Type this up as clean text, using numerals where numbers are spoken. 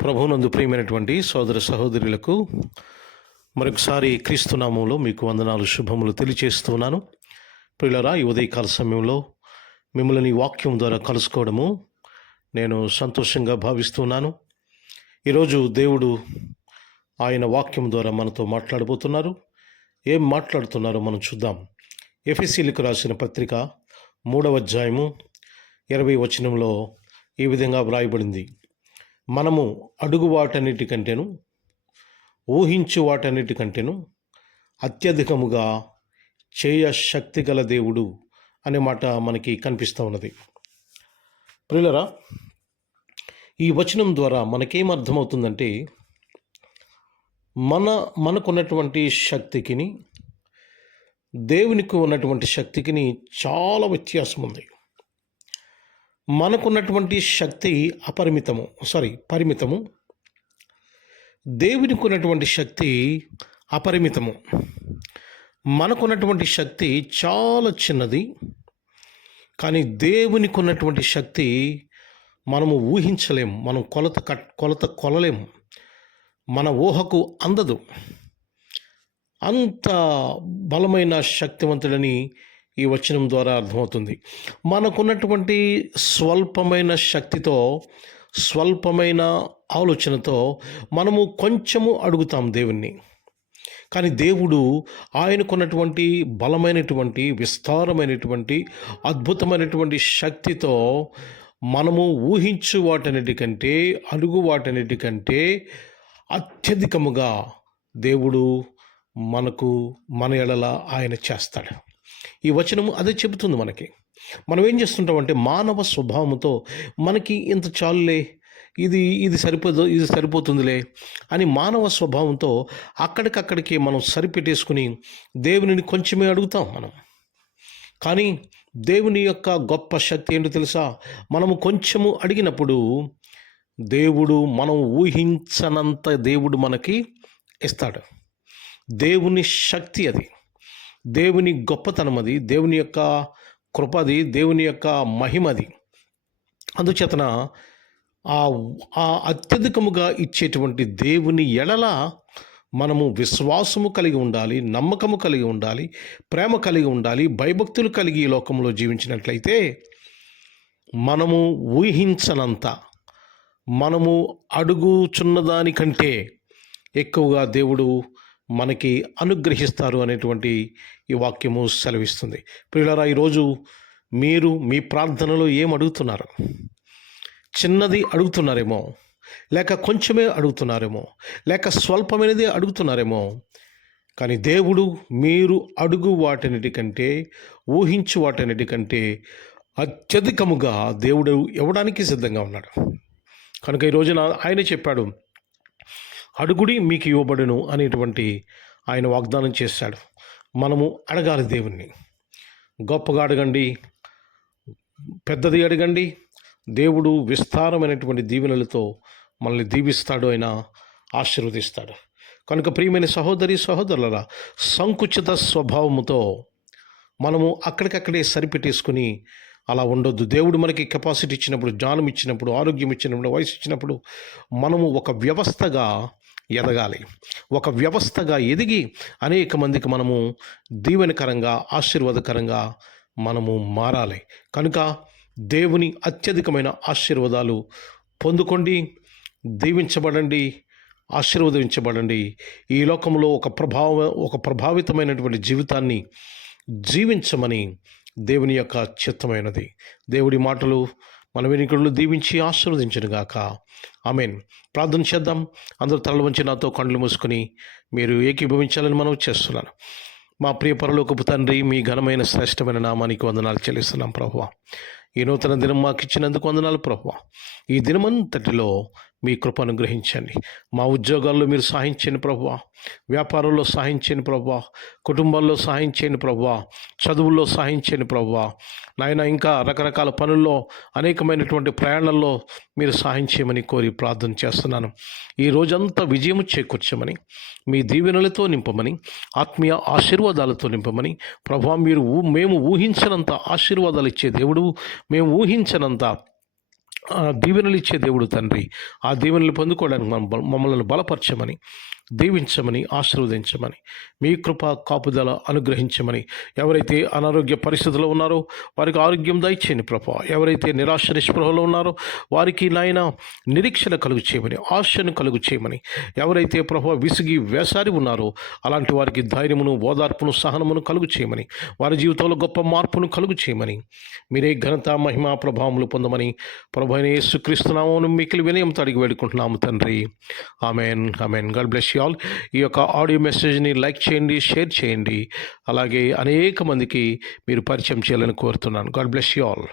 ప్రభువునందు ప్రియమైనటువంటి సోదర సహోదరులకు మరొకసారి క్రీస్తునామంలో మీకు వందనాలు శుభములు తెలియచేస్తున్నాను. ప్రియులారా, ఈ ఉదయకాల సమయంలో మిమ్మల్ని ఈ వాక్యం ద్వారా కలుసుకోవడము నేను సంతోషంగా భావిస్తున్నాను. ఈరోజు దేవుడు ఆయన వాక్యం ద్వారా మనతో మాట్లాడబోతున్నారు. ఏం మాట్లాడుతున్నారో మనం చూద్దాం. ఎఫెసీయులకు రాసిన పత్రిక 3వ అధ్యాయము 20వ వచనంలో ఈ విధంగా వ్రాయబడింది: మనము అడుగు వాటన్నిటికంటేను ఊహించు వాటన్నిటికంటేను అత్యధికముగా చేయ శక్తి గల దేవుడు అనే మాట మనకి కనిపిస్తూ ఉన్నది. ప్రియులరా, ఈ వచనం ద్వారా మనకేం అర్థమవుతుందంటే మనకున్నటువంటి శక్తికిని దేవునికి ఉన్నటువంటి శక్తికిని చాలా వ్యత్యాసం ఉంది. మనకున్నటువంటి శక్తి పరిమితము. దేవునికి ఉన్నటువంటి శక్తి అపరిమితము. మనకున్నటువంటి శక్తి చాలా చిన్నది, కానీ దేవునికి ఉన్నటువంటి శక్తి మనము ఊహించలేము, మనం కొలత కొలలేము, మన ఊహకు అందదు. అంత బలమైన శక్తివంతుడని ఈ వచనం ద్వారా అర్థమవుతుంది. మనకున్నటువంటి స్వల్పమైన శక్తితో, స్వల్పమైన ఆలోచనతో మనము కొంచెము అడుగుతాం దేవుణ్ణి. కానీ దేవుడు ఆయనకున్నటువంటి బలమైనటువంటి, విస్తారమైనటువంటి, అద్భుతమైనటువంటి శక్తితో మనము ఊహించు వాటన్నిటికంటే, అడుగు వాటన్నిటికంటే అత్యధికముగా దేవుడు మన ఎడల ఆయన చేస్తాడు. ఈ వచనము అదే చెబుతుంది మనకి. మనం ఏం చేస్తుంటామంటే మానవ స్వభావంతో మనకి ఇంత చాలులే, ఇది సరిపోతుందిలే అని మానవ స్వభావంతో అక్కడికక్కడికి మనం సరిపెట్టేసుకుని దేవునిని కొంచెమే అడుగుతాం మనం. కానీ దేవుని యొక్క గొప్ప శక్తి ఏంటో తెలుసా? మనము కొంచెము అడిగినప్పుడు దేవుడు మనం ఊహించనంత దేవుడు మనకి ఇస్తాడు. దేవుని శక్తి అది, దేవుని గొప్పతనం అది, దేవుని యొక్క కృపది, దేవుని యొక్క మహిమది. అందుచేతన ఆ అత్యధికముగా ఇచ్చేటువంటి దేవుని ఎడల మనము విశ్వాసము కలిగి ఉండాలి, నమ్మకము కలిగి ఉండాలి, ప్రేమ కలిగి ఉండాలి, భయభక్తులు కలిగి ఈ లోకంలో జీవించినట్లయితే మనము ఊహించనంత, మనము అడుగుచున్నదానికంటే ఎక్కువగా దేవుడు మనకి అనుగ్రహిస్తారు అనేటువంటి ఈ వాక్యము సెలవిస్తుంది. ప్రియులారా, ఈరోజు మీరు మీ ప్రార్థనలో ఏం అడుగుతున్నారు? చిన్నది అడుగుతున్నారేమో, లేక కొంచెమే అడుగుతున్నారేమో, లేక స్వల్పమైనదే అడుగుతున్నారేమో. కానీ దేవుడు మీరు అడుగు వాటన్నిటికంటే, ఊహించు వాటన్నిటికంటే అత్యధికముగా దేవుడు ఇవ్వడానికి సిద్ధంగా ఉన్నాడు. కనుక ఈ రోజున ఆయన చెప్పాడు, అడుగుడి మీకు ఇవ్వబడును అనేటువంటి ఆయన వాగ్దానం చేశాడు. మనము అడగాలి దేవుణ్ణి. గొప్పగా అడగండి, పెద్దది అడగండి. దేవుడు విస్తారమైనటువంటి దీవెనలతో మనల్ని దీవిస్తాడు, ఆయన ఆశీర్వదిస్తాడు. కనుక ప్రియమైన సహోదరి సహోదరులరా, సంకుచిత స్వభావముతో మనము అక్కడికక్కడే సరిపెట్టేసుకుని అలా ఉండొద్దు. దేవుడు మనకి కెపాసిటీ ఇచ్చినప్పుడు, జ్ఞానం ఇచ్చినప్పుడు, ఆరోగ్యం ఇచ్చినప్పుడు, వయసు ఇచ్చినప్పుడు మనము ఒక వ్యవస్థగా ఎదగాలి. ఒక వ్యవస్థగా ఎదిగి అనేక మందికి మనము దీవెనకరంగా, ఆశీర్వాదకరంగా మనము మారాలి. కనుక దేవుని అత్యధికమైన ఆశీర్వాదాలు పొందుకోండి, దీవించబడండి, ఆశీర్వదించబడండి. ఈ లోకంలో ఒక ప్రభావితమైనటువంటి జీవితాన్ని జీవించమని దేవుని యొక్క చిత్తమైనది. దేవుడి మాటలు మన వెనుకలు దీవించి ఆశీర్వదించునుగాక. ఆమేన్. ప్రార్థన చేద్దాం. అందరూ తలలు వంచి నాతో కళ్ళు మూసుకొని మీరు ఏకీభవించాలని మనం చేస్తున్నాను. మా ప్రియ పరలోకపు తండ్రి, మీ ఘనమైన శ్రేష్టమైన నామానికి వందనాలు చెల్లిస్తున్నాం ప్రభువా. ఈ నూతన దినం మాకు ఇచ్చినందుకు వందనాలు ప్రభువా. ఈ దినమంతటిలో మీ కృప అనుగ్రహించండి. మా ఉద్యోగాల్లో మీరు సహాయం చేయండి ప్రభువా, వ్యాపారంలో సహాయం చేయండి ప్రభువా, కుటుంబాల్లో సహాయం చేయండి ప్రభువా, చదువుల్లో సహాయం చేయండి ప్రభువా. నాయన, ఇంకా రకరకాల పనుల్లో, అనేకమైనటువంటి ప్రయాణాల్లో మీరు సహాయం చేయమని కోరి ప్రార్థన చేస్తున్నాను. ఈ రోజంతా విజయము చేకూర్చమని, మీ దీవెనలతో నింపమని, ఆత్మీయ ఆశీర్వాదాలతో నింపమని ప్రభువా. మేము ఊహించనంత ఆశీర్వాదాలు ఇచ్చే దేవుడు, మేము ఊహించనంత దీవెనలు ఇచ్చే దేవుడు తండ్రి. ఆ దీవెనలు పొందుకోవడానికి మమ్మల్ని బలపరచమని, దీవించమని, ఆశీర్వదించమని, మీ కృప కాపుదల అనుగ్రహించమని, ఎవరైతే అనారోగ్య పరిస్థితుల్లో ఉన్నారో వారికి ఆరోగ్యం దయచేయండి ప్రభా. ఎవరైతే నిరాశ నిస్పృహలో ఉన్నారో వారికి నాయన నిరీక్షణ కలుగు చేయమని, ఆశను కలుగు చేయమని, ఎవరైతే ప్రభా విసిగి వేసారి ఉన్నారో అలాంటి వారికి ధైర్యమును, ఓదార్పును, సహనమును కలుగు చేయమని, వారి జీవితంలో గొప్ప మార్పును కలుగు చేయమని, మీరే ఘనత, మహిమ, ప్రభావములు పొందమని ప్రభు అయిన యేసుక్రీస్తు నామమున మిక్కిలి వినయంతో అడిగి వేడుకుంటున్నాము తండ్రి. Amen, amen. God bless you all. ఈ యొక్క ఆడియో మెసేజ్ని లైక్ చేయండి, షేర్ చేయండి. అలాగే అనేక మందికి మీరు పరిచయం చేయాలని కోరుతున్నాను. God bless you all.